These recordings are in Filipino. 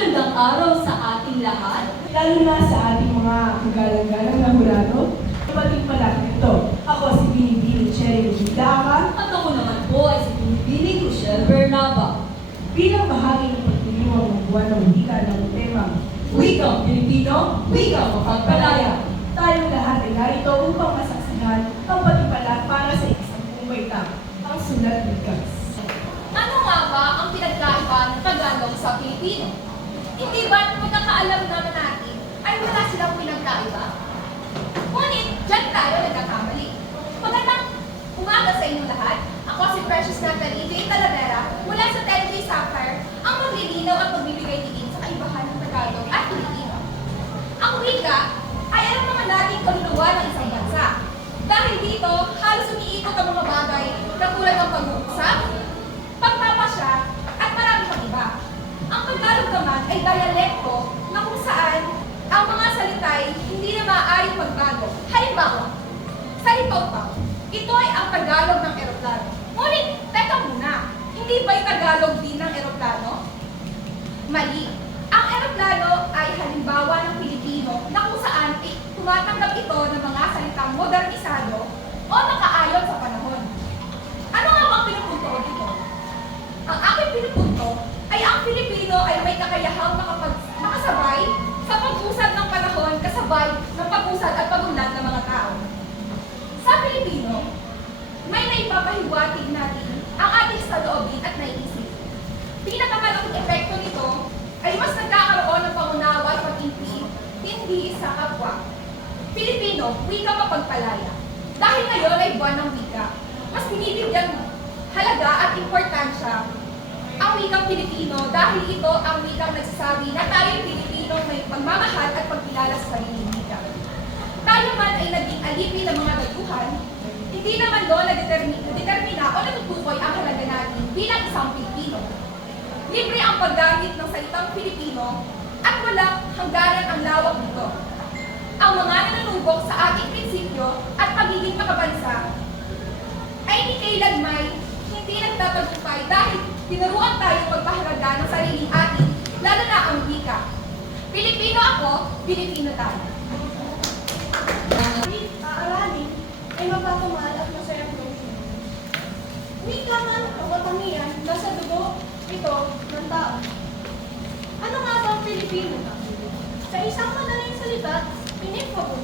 Magandang araw sa ating lahat. Lalo na sa ating mga kagalang-galang na hurado. Kapatid pala ito. Ako si Binibini Cherry Gidaka At ako naman po ay si Pinipiling Rochelle Bernaba. bilang bahagi ng pagdiriwang ng buwan ng wika ng tema Wikang Pilipino, Wikang Mapagpalaya. Tayong lahat ay narito upang masaksihan ang patipala para sa isang bumaita, ang sulat bigas. Ano nga ba ang pinagkaiba ng Tagalog sa Pilipino? Hindi ba pagkakaalam naman natin ay wala silang pinagkaiba? Ngunit, dyan tayo nagkakamali. Magandang umaga sa inyong lahat. Ako si Precious Natalie J. Talavera mula sa 10K Sapphire ang maglilinaw at magbibigay diin sa kaibahan ng Tagalog at Pilipino. Ang wika ay alam naman nating kaluluwa ng isang bansa. Dahil dito, halos umiikot ang mga bagay na tulad ng pag-uusap, pagpapasya, at marami pang iba. Ang Tagalog naman ay dialekto na kung saan ang mga salita'y hindi na maaaring magbago. Halimbawa, sa Lipaw-Paw, ito ay ang Tagalog ng eroplano. Ngunit, teka muna, hindi ba'y Tagalog din ng eroplano? Mali. Ang eroplano ay halimbawa ng Pilipino na kung saan ay tumatanggap ito ng mga salitang modernisado o nakaayon sa panahon. Ano nga ba ang pinupunto ko dito? Ang aking pinupunto ay ang Pilipino ay may kakayahang makapag, makasabay sa pag-usad ng panahon kasabay ng pag-usad at pag-unlad ng mga tao. Sa Pilipino, may naipapahiwatig natin ang ating saloobin at naiisip. Pinakamalaking epekto nito ay mas nagkakaroon ng pangunawa at pag-intindi hindi sa kapwa. Pilipino, wika mapagpalaya. Dahil ngayon ay buwan ng wika, mas binibigyan halaga at importansya ang wikang Pilipino dahil ito ang wikang nagsasabi na tayo Pilipino may pagmamahal at pagkilala sa sariling wika. Tayo man ay naging alipin ng mga dayuhan, hindi naman doon nagdetermina, determina o natutukoy ang halaga natin bilang isang Pilipino. Libre ang paggamit ng salitang Pilipino at walang hangganan ang lawak nito. Ang mga nanunubok sa ating prinsipyo at pagiging makabansa ay ni kailanmay hindi nagtatagumpay dahil tinuruan tayo magpahalaga ng sariling atin, lalo na ang wika. Pilipino ako, Pilipino tayo. aaralin ay mapatumal at masayang gawin. Wika man o katangian, nasa dugo ito ng tao. Ano nga ba ang Pilipino? Sa isang madaling salita, pinipabog.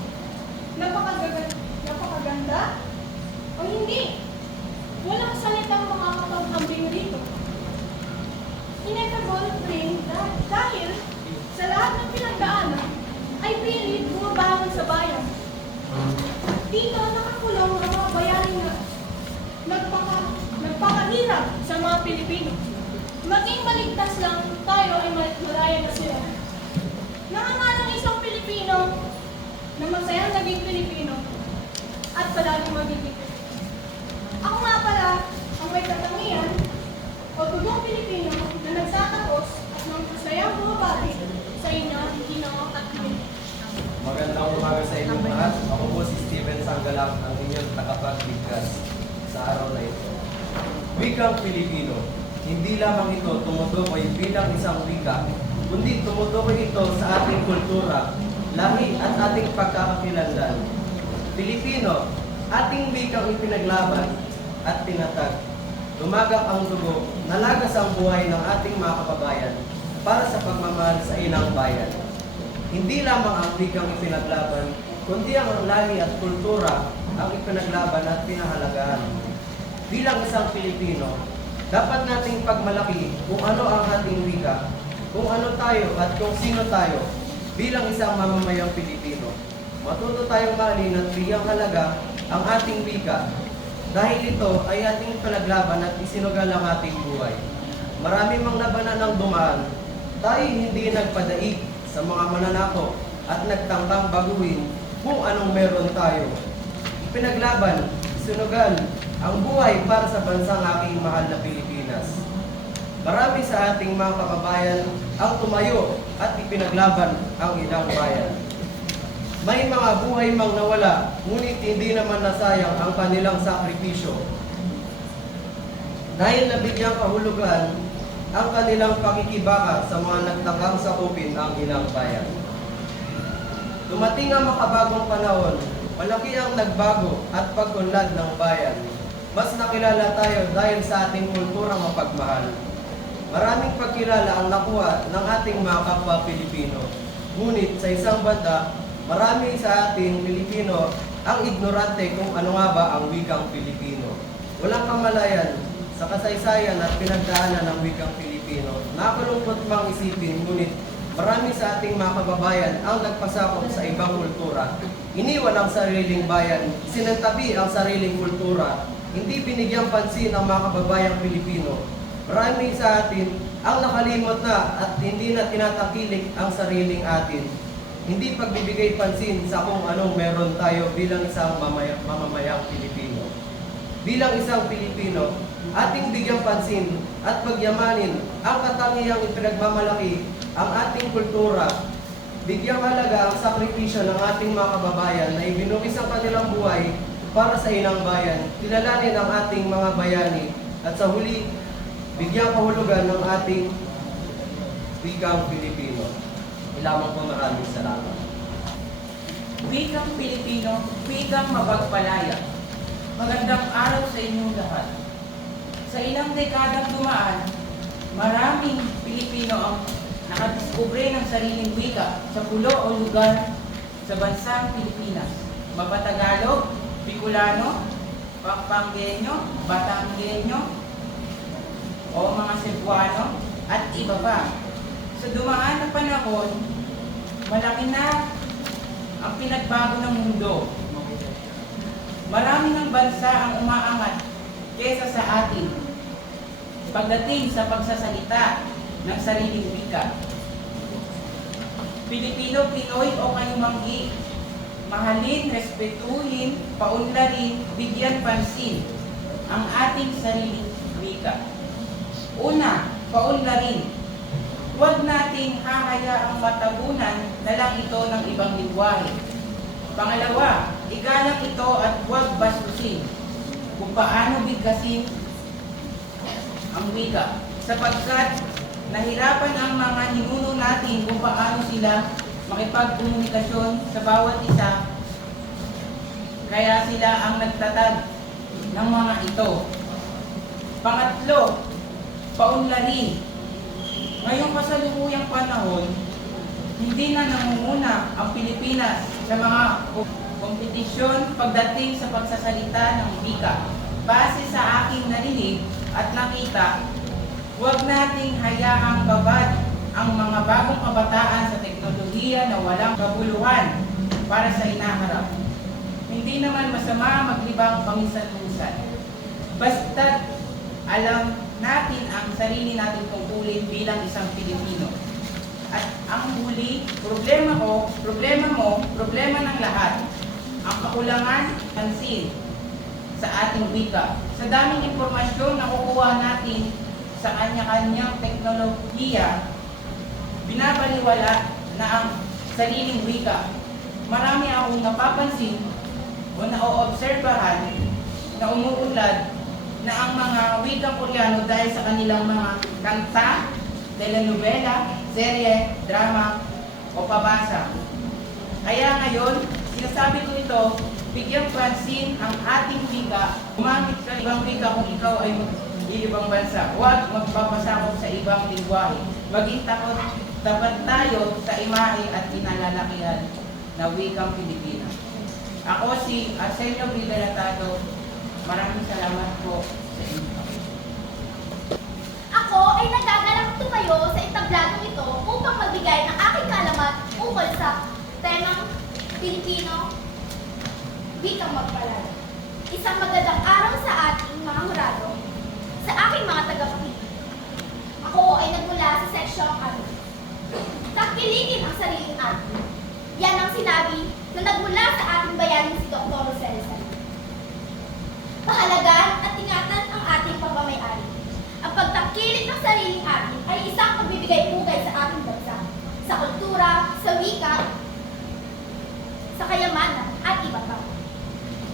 Napakaganda, napakaganda? O hindi? Walang salitang makakapaghambing rito. Ineffable rin dah- dahil sa lahat ng pinagdaanan ay pilit bumabangon sa bayan. Dito nakakulong ang mga bayani na nagpaka, nagpakahirap sa mga Pilipino. Maging maligtas lang tayo ay ma- maraya na sila. Nangangalang isang Pilipino na masayang naging Pilipino at palagi magiging Ako nga pala ang may katangian o tugong Pilipino na nagsatapos at ng masayang bumabati sa inyo, Ginoo at Pilipinas. Magandang umaga sa inyong lahat. Ako po si Steven Sanggalang, ang inyong tagapagligtas sa araw na ito. Wikang Pilipino. Hindi lamang ito tumutukoy bilang isang wika, kundi tumutukoy ito sa ating kultura, lahi at ating pagkakakilanlan. Pilipino, ating wikang ipinaglaban at tinatag. Lumagak ang dugo, nalagas ang buhay ng ating mga kababayan para sa pagmamahal sa inang bayan. Hindi lamang ang wikang ipinaglaban, kundi ang lahi at kultura ang ipinaglaban at pinahalagahan. Bilang isang Pilipino, dapat nating pagmalaki kung ano ang ating wika, kung ano tayo at kung sino tayo bilang isang mamamayang Pilipino. Matuto tayong mahalin at bigyang halaga ang ating wika dahil ito ay ating pinaglaban at isinugal ang ating buhay. Marami mang labanan ng dumaan, tayo hindi nagpadaig sa mga mananako at nagtangkang baguhin kung anong meron tayo. Pinaglaban, sinugal ang buhay para sa bansang aking mahal na Pilipinas. Marami sa ating mga kababayan ang tumayo at ipinaglaban ang ilang bayan. May mga buhay mang nawala, ngunit hindi naman nasayang ang kanilang sakripisyo. Dahil nabigyang kahulugan ang kanilang pakikibaka sa mga nagtakang sakupin ang ilang bayan. Dumating ang makabagong panahon, malaki ang nagbago at pagkunlad ng bayan. Mas nakilala tayo dahil sa ating kulturang mapagmahal. Maraming pagkilala ang nakuha ng ating mga kapwa Pilipino. Ngunit sa isang banda, marami sa ating Pilipino ang ignorante kung ano nga ba ang wikang Pilipino. Walang kamalayan sa kasaysayan at pinagdaanan ng wikang Pilipino. Nakalungkot mang isipin, ngunit marami sa ating mga kababayan ang nagpasakop sa ibang kultura. Iniwan ang sariling bayan, sinantabi ang sariling kultura, hindi binigyang pansin ang mga kababayang Pilipino. Marami sa atin ang nakalimot na at hindi na tinatakilik ang sariling atin. Hindi pagbibigay pansin sa kung anong meron tayo bilang isang mamaya, mamamayang Pilipino. Bilang isang Pilipino, ating bigyang pansin at pagyamanin ang katangiang ipinagmamalaki ang ating kultura. Bigyang halaga ang sakripisyo ng ating mga kababayan na ibinuwis ang kanilang buhay para sa inang bayan. Kilalanin ang ating mga bayani at sa huli, bigyang kahulugan ng ating wikang Pilipino. Ilamang po maraming salamat. Wikang Pilipino, wikang mapagpalaya. Magandang araw sa inyong lahat. Sa ilang dekadang dumaan, maraming Pilipino ang nakadiskubre ng sariling wika sa pulo o lugar sa bansang Pilipinas. Mapatagalog, Bicolano, Pampanggenyo, Batanggenyo, o mga Cebuano, at iba pa. Sa dumaan na panahon, malaki na ang pinagbago ng mundo. Marami ng bansa ang umaangat kesa sa atin pagdating sa pagsasalita ng sariling wika. Pilipino, Pinoy o kayumanggi, mahalin, respetuhin, paunlarin, bigyan pansin ang ating sariling wika. Una, paunlarin. Huwag nating hahayaang matabunan na lang ito ng ibang lingwahe. Pangalawa, igalang ito at huwag bastusin kung paano bigkasin ang wika. Sapagkat nahirapan ang mga ninuno natin kung paano sila makipagkomunikasyon sa bawat isa. Kaya sila ang nagtatag ng mga ito. Pangatlo, paunlarin. Ngayong kasalukuyang panahon, hindi na nangunguna ang Pilipinas sa mga kompetisyon pagdating sa pagsasalita ng wika. Base sa aking narinig at nakita, huwag nating hayaang babad ang mga bagong kabataan sa teknolohiya na walang kabuluhan para sa inaharap. Hindi naman masama maglibang paminsan-minsan. Basta't alam natin ang sarili natin tungkulin bilang isang Pilipino. At ang huli, problema ko, problema mo, problema ng lahat. Ang kakulangan, pansin sa ating wika. Sa daming impormasyon na kukuha natin sa kanya-kanyang teknolohiya, binabaliwala na ang sariling wika. Marami akong napapansin o naoobserbahan na umuulad na ang mga wikang Koreano dahil sa kanilang mga kanta, telenovela, serye, drama, o pabasa. Kaya ngayon, sinasabi ko ito, bigyan pansin ang ating wika. Gumamit ka ng ibang wika kung ikaw ay mag-ibang bansa. Huwag magpapasakot sa ibang lingwahe. Maging takot, tapat tayo sa imahe at pinalalakihan na wikang Pilipinas. Ako si Arsenio Vidalatado. Maraming salamat po sa inyo. Ako ay nagagalak tumayo sa entabladong ito upang magbigay ng aking kaalaman ukol sa temang Pilipino wikang magpalala. Isang magandang araw sa ating mga hurado, sa aking mga tagapakinig. Ako ay nagmula sa seksyong ano. Takpilitin ang sariling atin. Yan ang sinabi na nagmula sa ating bayanin si Dr. Rosel Salazar. Pahalagaan at ingatan ang ating pagmamayari. Ang pagtangkilik ng sariling atin ay isang pagbibigay-pugay sa ating bansa, sa kultura, sa wika, sa kayamanan, at iba pa.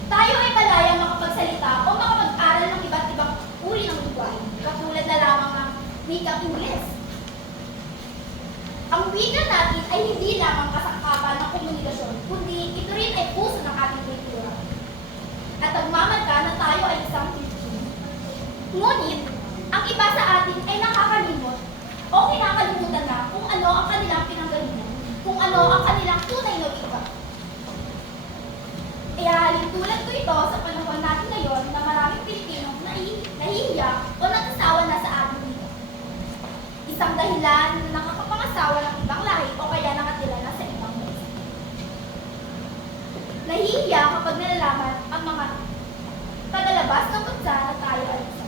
Tayo ay malayang makapagsalita o makapag-aral ng iba't ibang uri ng lingwahe, katulad na lamang ng wikang Ingles. Ang wika natin ay hindi lamang kasangkapan ng komunikasyon, kundi ito rin ay puso ng ating kultura. At nagmamarka na tayo ay isang Pilipino. Ngunit, ang iba sa atin ay nakakalimot o kinakalimutan na kung ano ang kanilang pinanggalingan, kung ano ang kanilang tunay na wika. Ihahalin tulad ko ito sa panahon natin ngayon na maraming Pilipino nahi- nahihiya o nagsasawa na sa wika. Isang dahilan na nakakapangasawa ng ibang lahi o kaya nakatira na sa ibang bansa. Nahihiya kapag nalalaman ang mga tagalabas ng bansa na tayo ay isa.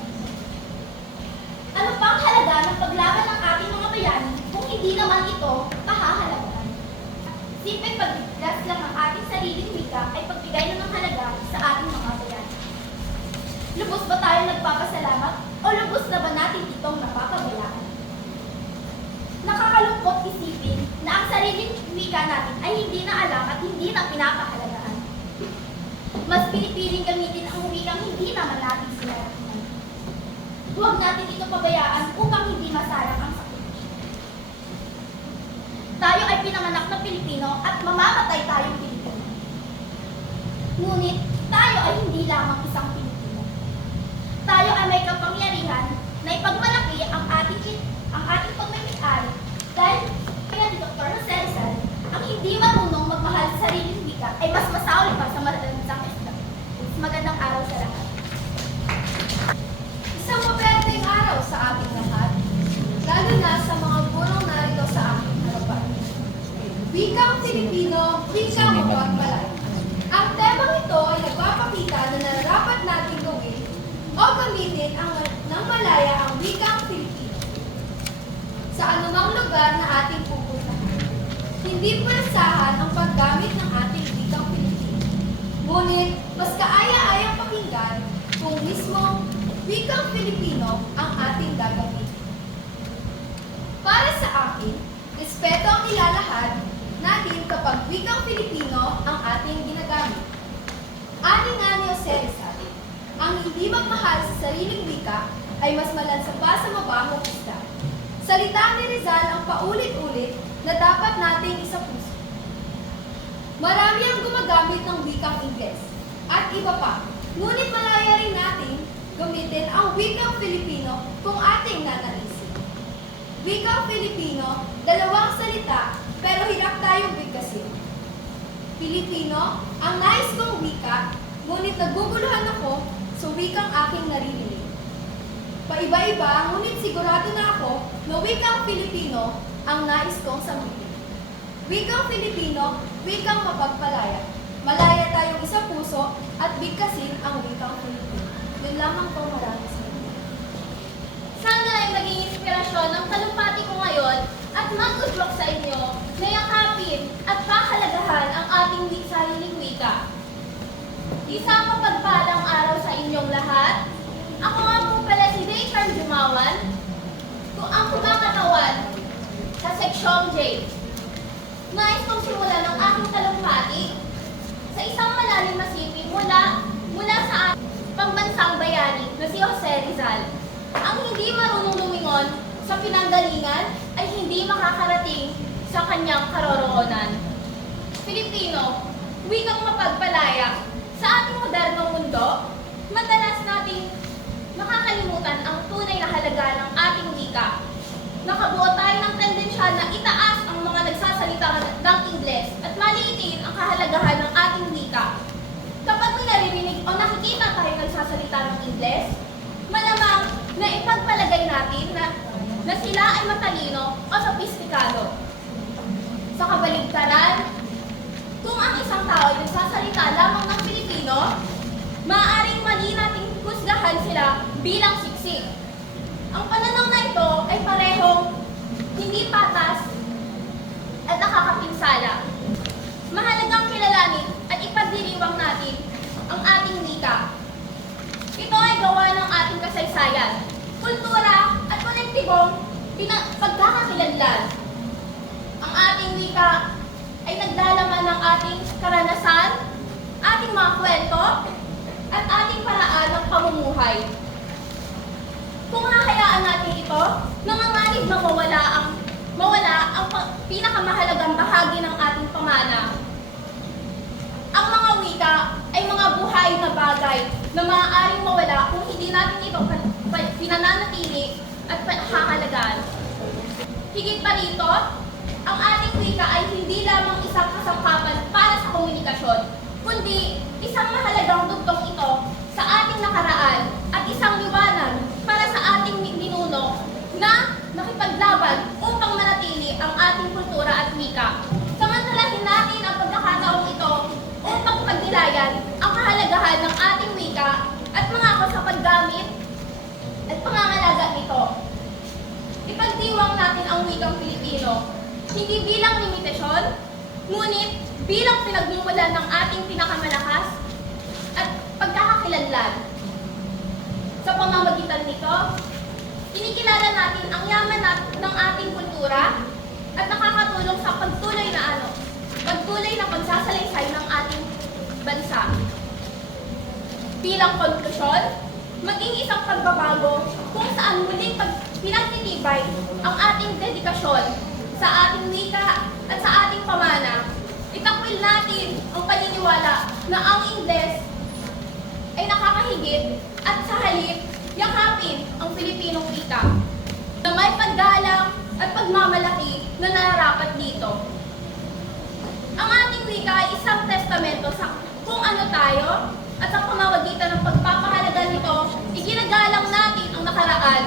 Ano pang halaga ng paglaban ng ating mga bayani kung hindi naman ito kahahalagaan? Simpleng pagbiglas lang ng ating sariling wika ay pagbigay ng halaga sa ating mga bayani. Lubos ba tayo nagpapasalamat o lubos na ba natin itong napapabayaan? Nakakalungkot isipin na ang sariling wika natin ay hindi na alam at hindi na pinapahalagaan. Mas pinipiling gamitin ang wikang hindi naman natin sinarapan. Huwag natin ito pabayaan upang hindi masarang ang sakit. Tayo ay pinanganak na Pilipino at mamamatay tayong Pilipino. Ngunit tayo ay hindi lamang isang Pilipino. Tayo ay may kapangyarihan na ipagmalaki ang ating ang ating pagmamit-ari dahil kaya ni Dr. Jose Rizal, ang hindi marunong magmahal sa sariling wika ay mas masauli pa sa malalansang isda. Magandang araw sa lahat. Isang maberteng araw sa ating lahat, lalo na sa mga gurong narito sa aking harapan. Wikang Filipino, wikang mapagmalay. Ang temang ito ay nagpapakita na nararapat natin gawin o gamitin ang, ng malaya ang wikang Filipino sa anumang lugar na ating pupuntahan. Hindi pulasahan ang paggamit ng ating wikang Filipino. Ngunit, mas kaaya-ayang pakinggan kung mismo wikang Filipino ang ating gagamitin. Para sa akin, respeto ang ilalahad natin kapag wikang Filipino ang ating ginagamit. Ani nga ni Jose Rizal, ang hindi magmahal sa sariling wika ay mas malansa pa sa mabahong isda. Salita ni Rizal ang paulit-ulit na dapat nating isa puso. Marami ang gumagamit ng wikang Ingles at iba pa. Ngunit malaya rin natin gamitin ang wikang Filipino kung ating nanaisin. Wikang Filipino, dalawang salita pero hirap tayong bigkasin. Filipino, ang nais kong wika, ngunit naguguluhan ako sa wikang aking naririnig. Paiba-iba, ngunit sigurado na ako na wikang Filipino ang nais kong sambitin. Wikang Filipino, wikang mapagpalaya. Malaya tayong isa puso at bigkasin ang wikang Filipino. Yun lamang po maraming ay maging inspirasyon ng talumpati ko ngayon at mag-uslok sa inyo na yakapin at pahalagahan ang ating sariling wika. Isang mapagpalang araw sa inyong lahat. Ako nga po pala si Rachel Jumawan, kung ang kumakatawan sa seksyong J. Nais kong simulan ang aking talumpati sa isang malalim na sipi mula, mula sa ating pambansang bayani na si Jose Rizal. Ang hindi marunong lumingon sa pinanggalingan ay hindi makakarating sa kanyang karoroonan. Filipino, wikang mapagpalaya. Sa ating modernong mundo, madalas nating makakalimutan ang tunay na halaga ng ating wika. Nakabuo tayo ng tendensya na itaas ang mga nagsasalita ng Ingles at maliitin ang kahalagahan ng ating wika. Kapag may naririnig o nakikita tayo nagsasalita ng Ingles, malamang na ipagpalagay natin na, na sila ay matalino o sopistikado. Sa kabaligtaran, kung ang isang tao ay nagsasalita lamang ng Pilipino, maaaring mali nating husgahan sila bilang siksik. Ang pananaw na ito ay parehong hindi patas at nakakapinsala. Mahalagang kilalanin at ipagdiriwang natin ang ating wika. Ito ay gawa ng ating kasaysayan, kultura at kolektibong pina- pagkakakilanlan. Ang ating wika ay naglalaman ng ating karanasan, ating mga kwento, at ating paraan ng pamumuhay. Kung hahayaan natin ito, nanganganib na mawala ang mawala ang pinakamahalagang bahagi ng ating pamana. Ang mga wika ay mga buhay na bagay na maaaring mawala kung hindi natin ito pinananatili at hahalagaan. Higit pa rito, ang ating wika ay hindi lamang isang kasangkapan para sa komunikasyon, kundi isang mahalagang dugtong ito sa ating nakaraan at isang liwanag para sa ating mi- ninuno na nakipaglaban upang manatili ang ating kultura at wika. Samantalahin natin ang pagkakataong ito upang pagnilayan ang kahalagahan ng ating wika at mangako sa paggamit at pangangalaga nito. Ipagdiwang natin ang wikang Pilipino, hindi bilang limitasyon, ngunit bilang pinagmumulan ng ating pinakamalakas at pagkakakilanlan. Sa pamamagitan nito, kinikilala natin ang yaman nat- ng ating kultura at nakakatulong sa pagtuloy na ano, pagtuloy na pagsasalaysay ng ating bansa. Bilang konklusyon, maging isang pagbabago kung saan muling pag pinagtitibay ang ating dedikasyon sa ating wika at sa ating pamana. Itakwil natin ang paniniwala na ang Ingles ay nakakahigit at sa halip yakapin ang Pilipinong wika na may paggalang at pagmamalaki na nararapat dito. Ang ating wika ay isang testamento sa kung ano tayo at sa pamamagitan ng pagpapahalaga nito, iginagalang natin ang nakaraan,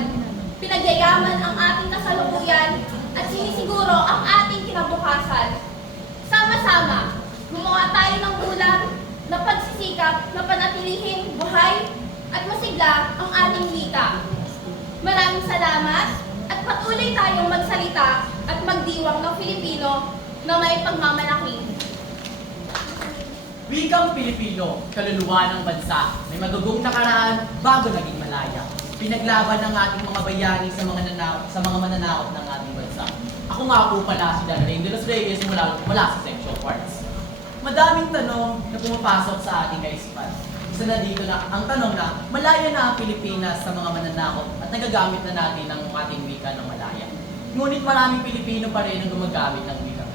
pinagyayaman ang ating kasalukuyan at sinisiguro ang ating kinabukasan. Sama-sama, gumawa tayo ng bulan na pagsisikap na panatilihin buhay at masigla ang ating wika. Maraming salamat at patuloy tayong magsalita at magdiwang ng Filipino na may pagmamalaki. Wikang Pilipino, kaluluwa ng bansa, may magugong nakaraan bago naging malaya. Pinaglaban ng ating mga bayani sa mga nanaw, sa mga mananakop ng ating bansa. Ako nga po pala si Danaling de los Reyes mula, mula sa Section Quartz. Madaming tanong na pumapasok sa ating kaisipan. Isa na dito na ang tanong na malaya na ang Pilipinas sa mga mananakop at nagagamit na natin ang ating wika ng malaya. Ngunit maraming Pilipino pa rin ang gumagamit ng wika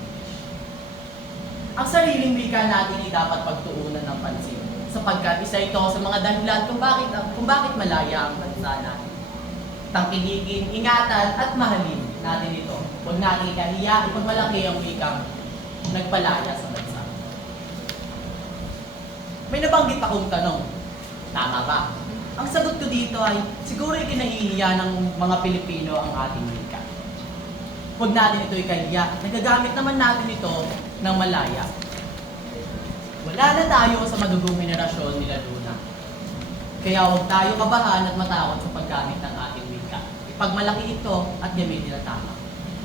ang sariling wika natin ay dapat pagtuunan ng pansin sapagkat isa ito sa mga dahilan kung bakit kung bakit malaya ang bansa natin. Tangkilikin, ingatan at mahalin natin ito. Huwag natin ikahiya, ipagmalaki ang wikang nagpalaya sa bansa. May nabanggit akong tanong. Tama ba? Ang sagot ko dito ay siguro ay kinahihiya ng mga Pilipino ang ating wika. Huwag natin ito ikahiya. Nagagamit naman natin ito ng malaya. Wala na tayo sa magugong henerasyon nila Luna. Kaya huwag tayo kabahan at matakot sa paggamit ng ating wika. Ipagmalaki ito at gamitin na tama.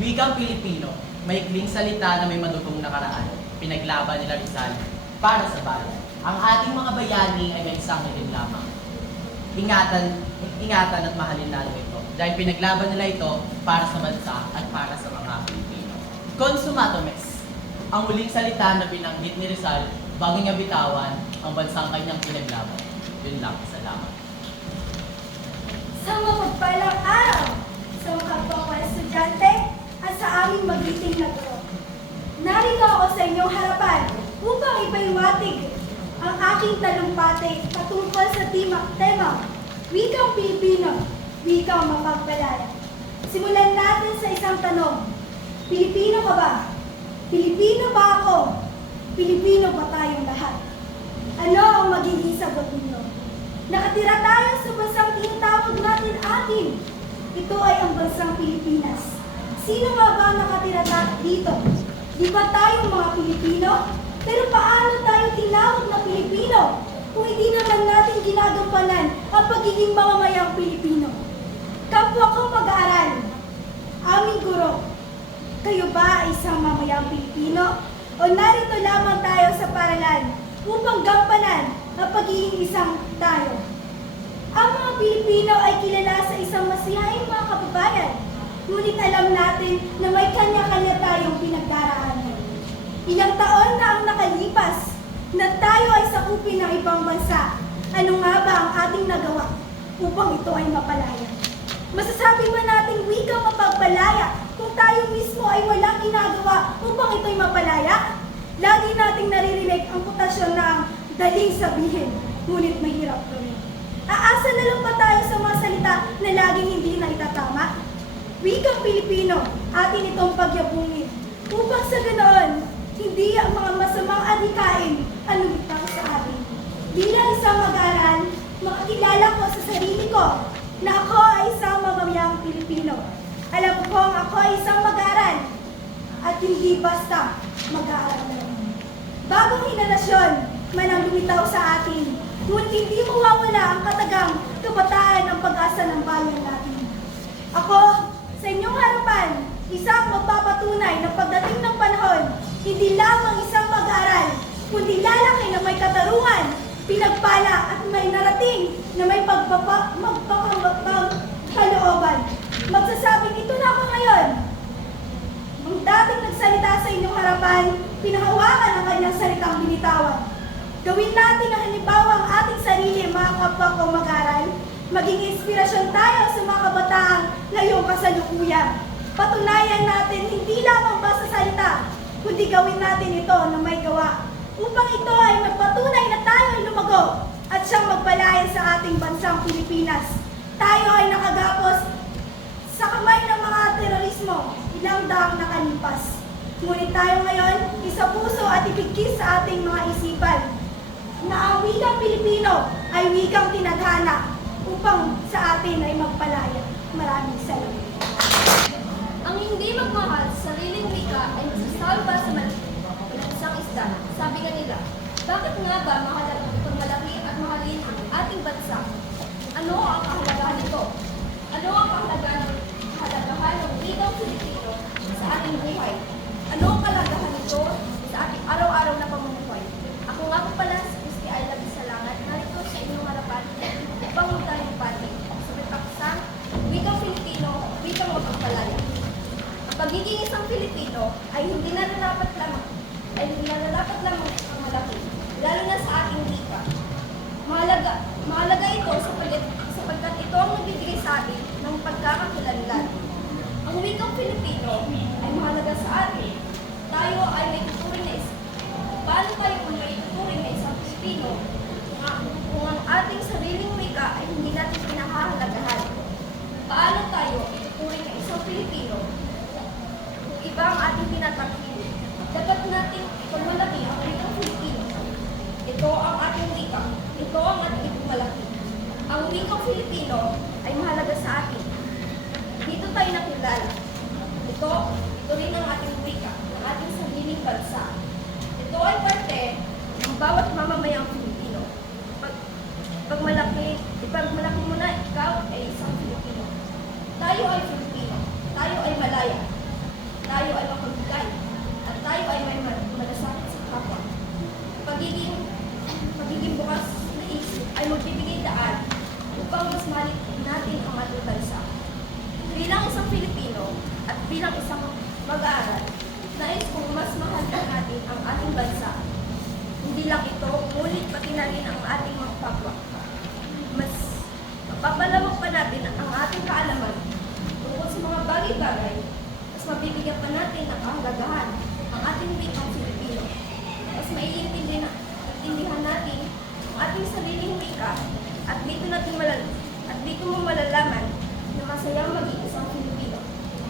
Wikang Pilipino, maikling salita na may madugong nakaraan. Pinaglaban nila Rizal para sa bayan. Ang ating mga bayani ay isang din lamang. Ingatan, ingatan at mahalin lalo ito. Dahil pinaglaban nila ito para sa bansa at para sa mga Pilipino. Consumato mes. Ang huling salita na binanggit ni Rizal bago niya bitawan ang bansang kanyang pinaglaban. Yun lang. Salamat. Sa mapagpalang araw, sa mga kapwa estudyante at sa aming magiting na guro. Narito ako sa inyong harapan upang ipaiwatig ang aking talumpati patungkol sa tema, tema Wikang Pilipino, Wikang Mapagpalaya. Simulan natin sa isang tanong. Pilipino ka ba? Pilipino ba ako? Pilipino ba tayong lahat? Ano ang magiging sagot ninyo? Nakatira tayo sa bansang tinatawag natin atin. Ito ay ang bansang Pilipinas. Sino nga ba nakatira ta- dito? Di ba tayo mga Pilipino? Pero paano tayo tinawag na Pilipino kung hindi naman natin ginagampanan ang pagiging mamamayang Pilipino? Kapwa ko mag-aaral, aming guro, kayo ba ay isang mamayang Pilipino? O narito lamang tayo sa paralan upang gampanan ang pagiging isang tayo? Ang mga Pilipino ay kilala sa isang masihayang mga kababayan. Ngunit alam natin na may kanya-kanya tayong pinagdaraanan. Ilang taon na ang nakalipas na tayo ay sakupin ng ibang bansa. Ano nga ba ang ating nagawa upang ito ay mapalaya? Masasabi ba nating wikang mapagpalaya kung tayo mismo ay walang ginagawa upang ito'y mapalaya? Lagi nating naririnig ang putasyon na ang daling sabihin, ngunit mahirap gawin. Aasa na lang ba tayo sa mga salita na laging hindi na itatama? Wikang Pilipino, atin itong pagyabungin. Upang sa ganoon, hindi ang mga masamang adikain ang lumitaw sa atin. Bilang isang mag-aral, makakilala ko sa sarili ko na ako ay isang mamamayang Pilipino. Alam kong ako ay isang mag-aral at hindi basta mag-aaral lang. Bagong henerasyon man ang lumitaw sa atin, ngunit hindi mawawala ang katagang kabataan ng pag-asa ng bayan natin. Ako, sa inyong harapan, isang magpapatunay na pagdating ng panahon, hindi lamang isang mag-aaral, kundi lalaki na may katarungan, pinagpala at may narating na may pagpapa, magpapambagpang kalooban. Magsasabing ito na ako ngayon, ang dating nagsalita sa inyong harapan, pinahawakan ang kanyang salitang binitawan. Gawin natin ang halimbawa ang ating sarili, mga kapwa ko mag-aral. Maging inspirasyon tayo sa mga kabataan ngayong kasalukuyan. Patunayan natin hindi lamang basta salita, kundi gawin natin ito na may gawa. Upang ito ay magpatunay na tayo ay lumago at siyang magpalayan sa ating bansang Pilipinas. Tayo ay nakagapos sa kamay ng mga terorismo, ilang daang nakalipas. Ngunit tayo ngayon, isa puso at ipigkis sa ating mga isipan na ang wikang Pilipino ay wikang tinadhana upang sa atin ay magpalaya. Maraming salamat. Ang hindi magmahal sa sariling wika ay masasalba sa malansang isda. Sabi nga nila, bakit nga ba mahalaga itong malaki at mahalin ang ating bansa? Ano ang kahalagahan nito? Ano ang kahalagahan ng kahalagahan ng wikang Pilipino sa ating buhay? Ano ang kalagahan nito sa ating araw-araw na pamumuhay? Ako nga po pala si Christy Ayla Bisalangan, narito sa inyong harapan upang magtayong pati sa pagpaksang wikang Pilipino, wikang mapagpalaya. Ang pagiging isang Pilipino ay hindi na narapat lamang ay hindi na narapat lamang ang malaki, lalo na sa ating wika. Mahalaga, mahalaga ito sapagkat, sapagkat ito ang nagbibigay sa atin ng pagkakakilanlan. Ang wikang Pilipino ay mahalaga sa atin. Tayo ay may tuturing na is Paano tayo kung may tuturing na isang Pilipino kung ang, kung ang ating sariling wika ay hindi natin pinahahalagahan? Paano tayo ituturing na isang Pilipino kung iba ang ating pinatangkin? Dapat natin pagmalaki ang wikang Pilipino. Ito ang ating wika. Ito ang ating ipagmalaki. Ang wikang Filipino ay mahalaga sa atin. Dito tayo nakilala. Ito, ito rin ang ating wika, ang ating sariling bansa. Ito ay parte ng bawat mamamayang Pilipino. Pag, pag malaki, pag malaki mo na ikaw ay isang Pilipino. Tayo ay Pilipino. Tayo ay malaya. Tayo ay mapagbigay. At tayo ay may mal- malasakit sa kapwa. Pagiging, pagiging bukas na isip ay magbibigay daan upang mas malit natin ang ating bansa. Bilang isang Pilipino bilang isang mag-aaral, nais kong mas mahal pa natin ang ating bansa. Hindi lang ito, ngunit pati na rin ang ating mga kapwa. Mas mapapalawak pa natin ang ating kaalaman tungkol sa mga bagay-bagay, mas mabibigyan pa natin ng kahalagahan ang ating wikang Filipino. Mas maiintindihan intindihan natin ang ating sariling wika at dito natin malal at dito mo malalaman na masayang maging isang Filipino.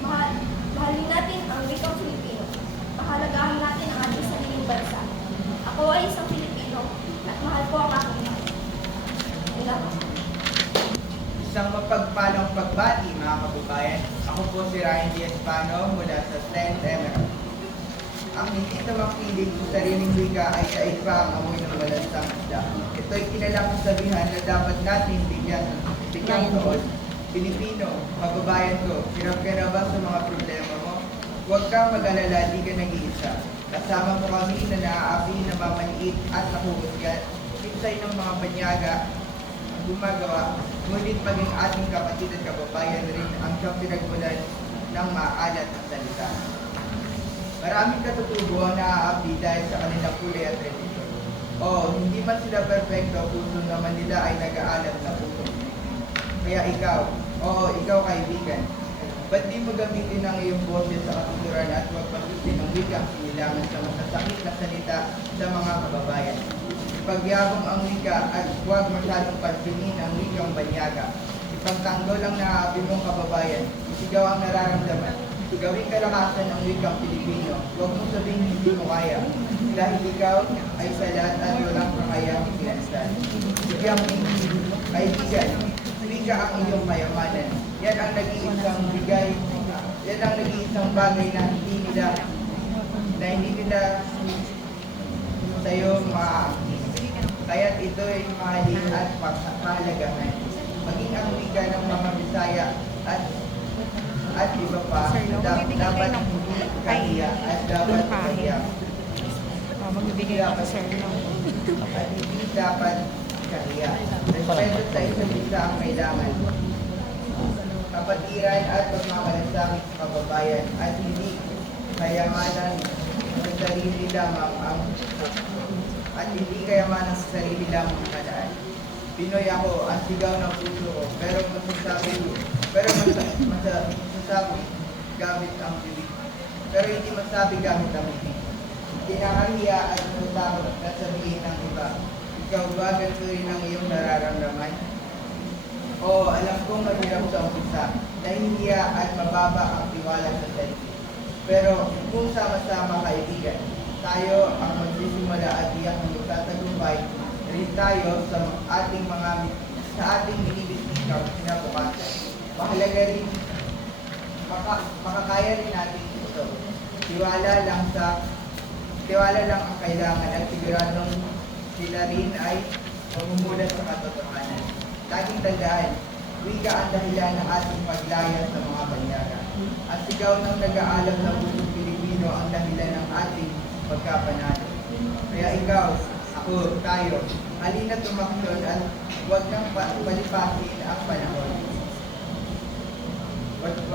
Mahal, mahalin natin ang wikang Filipino. Pahalagahan natin ang ating sariling bansa. Ako ay isang Filipino at mahal ko ang aking bahay. Salamat. Isang mapagpalang pagbati mga kababayan. Ako po si Ryan Diaz Pano mula sa St. Emerald. Ang hindi na makilig sa sariling wika ay kahit pa ang amoy ng walansang isda. Ito'y kilalang kasabihan na dapat natin bigyan bigyan noon. Pilipino, kababayan ko, hirap ka na ba sa mga problema mo? Huwag kang mag-alala, di ka nag-iisa. Kasama mo kami na naaapi, namamaliit at nahuhusgan. Kinsay ng mga banyaga gumagawa, ngunit maging ating kapatid at kababayan rin ang siyang pinagmulan ng maalat na salita. Maraming katutubo ang naaapi dahil sa kanilang kulay at tradisyon. Oo, hindi man sila perfecto, puso naman nila ay nag-aalat na puso. Kaya ikaw, Oo, ikaw kaibigan. Ba't di mo gamitin ang iyong boses sa katuturan at huwag pagkusin ang wikang sinilangan sa masasakit na salita sa mga kababayan? Ipagyabong ang wika at huwag masyadong pansinin ang wikang banyaga. Ipagtanggol ang naaabi mong kababayan. Isigaw ang nararamdaman. Gawing kalakasan ang wikang Pilipino. Huwag mong sabihin hindi mo kaya. Dahil ikaw ay salat at walang kakayang pinansan. Sigang kaibigan, wika ang iyong kayamanan. Yan ang nag-iisang bigay, yan ang nag-iisang bagay na hindi nila, na hindi nila sa'yo maaakit. Kaya't ito ay mahalin at pagkakalagahan. Maging ang wika ng mga Bisaya at at iba pa, da- dapat hindi kahiya at dapat kahiya. Oh, magbibigay ako sir ng At hindi dapat kahiya. Respeto sa isa't isa ang kailangan. Kapatiran at pagmamalasakit sa kababayan at hindi kayamanan sa sarili lamang ang at hindi kayamanan sa sarili lamang ang kalaan. Pinoy ako, ang sigaw ng puso ko, pero masasabi ko, pero mas- masa- masasabi gamit ang bibig. Pero hindi masabi gamit ang bibig. Kinakahiya at masasabi na sabihin ng iba, ikaw ba ganito rin ang iyong nararamdaman? Oo, alam kong mahirap sa umpisa, nahihiya at mababa ang tiwala sa sarili. Pero kung sama-sama kaibigan, tayo ang magsisimula at iyak ng magtatagumpay rin tayo sa ating mga sa ating binibisikaw kinabukasan. Mahalaga rin maka, makakaya rin natin ito. Tiwala lang sa tiwala lang ang kailangan at siguradong sila rin ay mamumulat sa katotohanan. Laging tandaan, wika ang dahilan ng ating paglaya sa mga banyaga. At sigaw ng nag-aalam pusong Pilipino ang dahilan ng ating pagkapanalo. Kaya ikaw, ako, tayo, halina tumaksyon at huwag nang pa- palipasin ang panahon.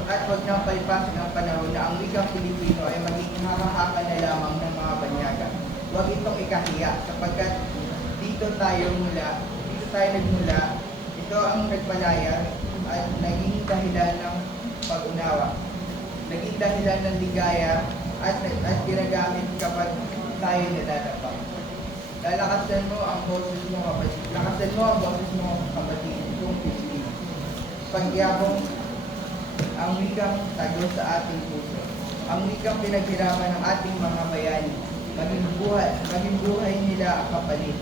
At huwag nang palipasin ang panahon na ang wikang Pilipino ay magiging haka-haka na lamang ng mga banyaga. Huwag itong ikahiya sapagkat dito tayo mula, dito tayo nagmula, ito ang nagpalaya at naging dahilan ng pag-unawa. Naging dahilan ng ligaya at, at ginagamit kapag tayo nadadapa. Lalakasan mo ang boses mo kapatid. Lakasan mo ang boses mo kapatid kung Pilipino. Pagyabong ang wikang tago sa ating puso. Ang wikang pinaghirapan ng ating mga bayani. Maging buhay, maging buhay nila ang kapalit.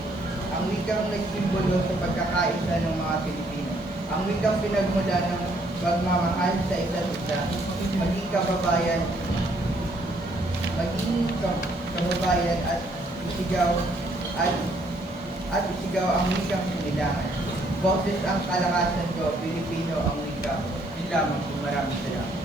Ang wikang nagsimbolo sa pagkakaisa ng mga Pilipino. Ang wikang pinagmula ng pagmamahal sa isa't isa. Maging kababayan, maging ka- kababayan at isigaw at at isigaw ang wikang sinilangan. Boses ang kalakasan ko, Pilipino ang wika. Yun lamang po, maraming salamat.